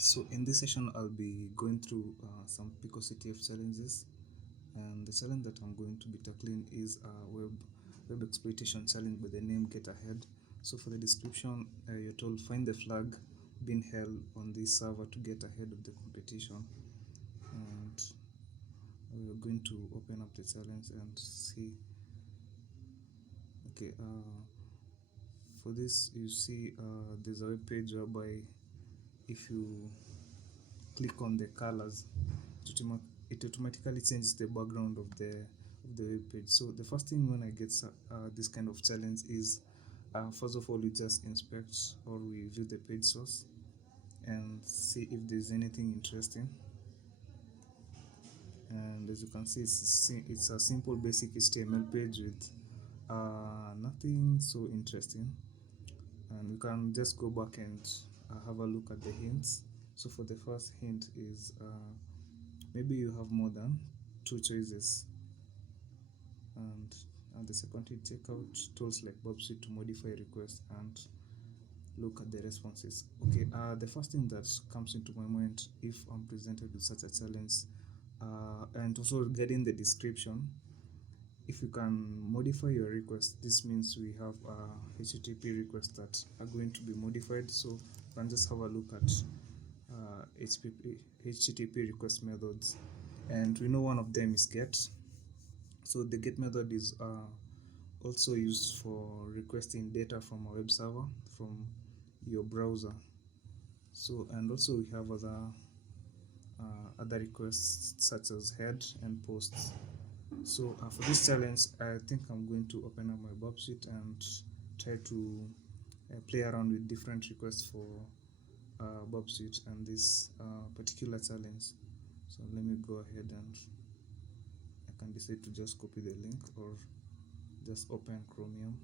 So in this session, I'll be going through some picoCTF challenges, and the challenge that I'm going to be tackling is a web exploitation challenge by the name getAHEAD. So for the description, you're told find the flag being held on this server to get ahead of the competition, and we're going to open up the challenge and see. Okay, for this you see there's a web page whereby if you click on the colors, it automatically changes the background of the web page. So the first thing when I get this kind of challenge is first of all we just inspect or we view the page source and see if there's anything interesting. And as you can see, it's a simple basic HTML page with nothing so interesting, and we can just go back and have a look at the hints. So for the first hint is maybe you have more than two choices, and the second hint, check out tools like Bobsuit to modify requests and look at the responses. Okay, the first thing that comes into my mind if I'm presented with such a challenge, and also getting the description, if you can modify your request, this means we have HTTP requests that are going to be modified. So you can just have a look at HTTP request methods, and we know one of them is get. So the get method is also used for requesting data from a web server from your browser. So, and also we have other requests such as head and posts. So for this challenge, I think I'm going to open up my Bobsuit and try to play around with different requests for Bobsuit and this particular challenge. So let me go ahead and I can decide to just copy the link or just open Chromium.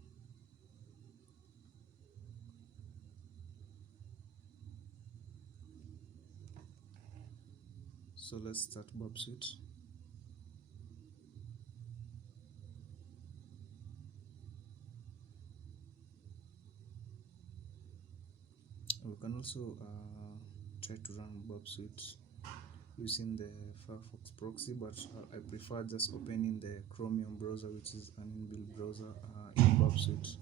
So let's start Bobsuit. We can also try to run Bobsuit using the Firefox proxy, but I prefer just opening the Chromium browser, which is an inbuilt browser in Bobsuit.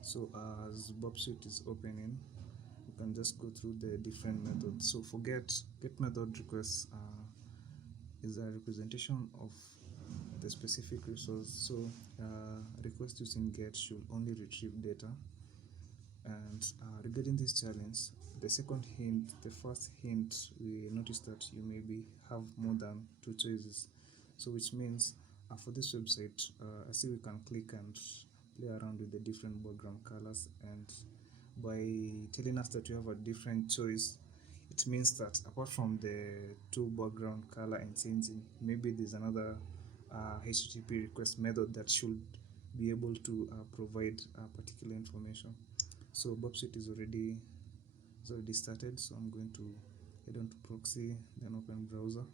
So as Bobsuit is opening, you can just go through the different methods. So for get method requests is a representation of the specific resource. So request using get should only retrieve data. And regarding this challenge, the second hint, the first hint, we noticed that you maybe have more than two choices. So which means for this website, I see we can click and play around with the different background colors, and by telling us that you have a different choice, it means that apart from the two background color and changing, maybe there's another HTTP request method that should be able to provide particular information. So Bobsuit is already started, so I'm going to head on to proxy, then open browser.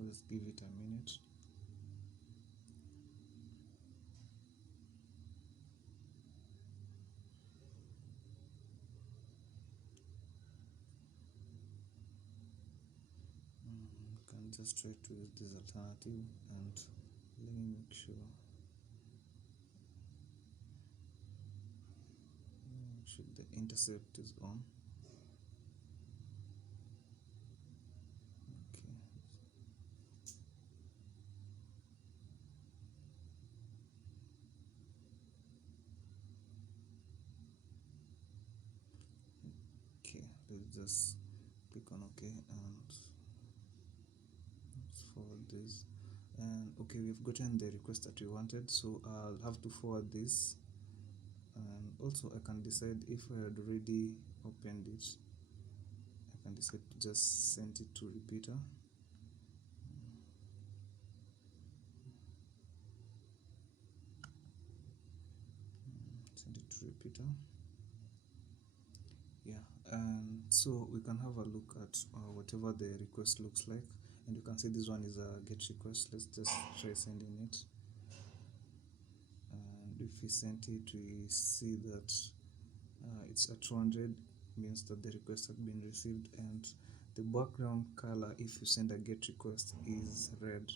Let's give it a minute. Can just try to use this alternative, and let me make sure the intercept is on. Okay. Okay, let's just click on OK and let's forward this. And okay, we've gotten the request that we wanted, so I'll have to forward this, and also I can decide if I had already opened it, I can decide to just send it to repeater. repeater. Yeah, and so we can have a look at whatever the request looks like, and you can see this one is a get request. Let's just try sending it, and if we send it, we see that it's at 200, means that the request had been received, and the background color if you send a get request is red.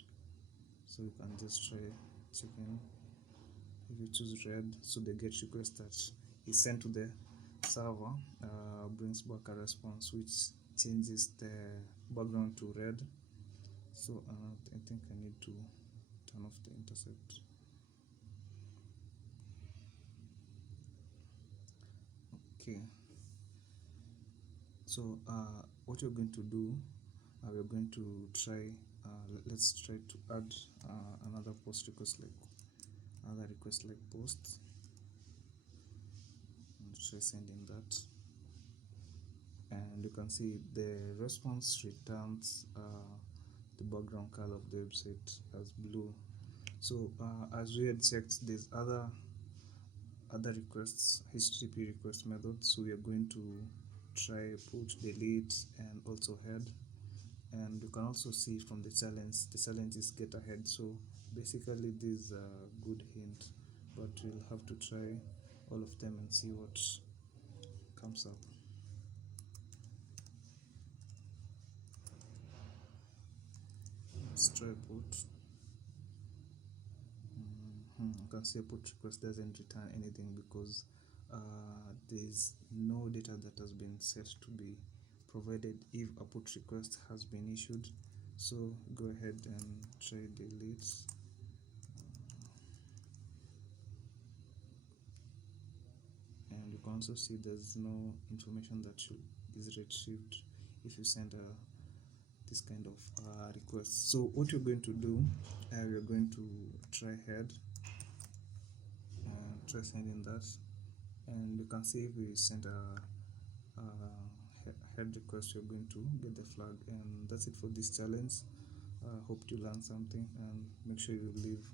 So you can just try checking. If you choose red, so the get request that is sent to the server brings back a response which changes the background to red. So I think I need to turn off the intercept. Okay, so what you're going to do, we're going to try, let's try to add another post request, like another request like post, and try sending that, and you can see the response returns the background color of the website as blue. So as we had checked, there's other requests, HTTP request methods, so we are going to try put, delete, and also head. And you can also see from the challenge is getAHEAD. So basically this is a good hint, but we'll have to try all of them and see what comes up. Let's try put. You can see a put request doesn't return anything because there's no data that has been set to be provided if a put request has been issued. So go ahead and try delete. And you can also see there's no information that is retrieved if you send this kind of request. So what you're going to do, we're going to try head and try sending that, and you can see if we send a head request, you're going to get the flag. And that's it for this challenge. Hope you learned something, and make sure you leave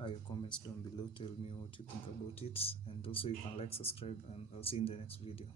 your comments down below. Tell me what you think about it, and also you can like, subscribe, and I'll see you in the next video.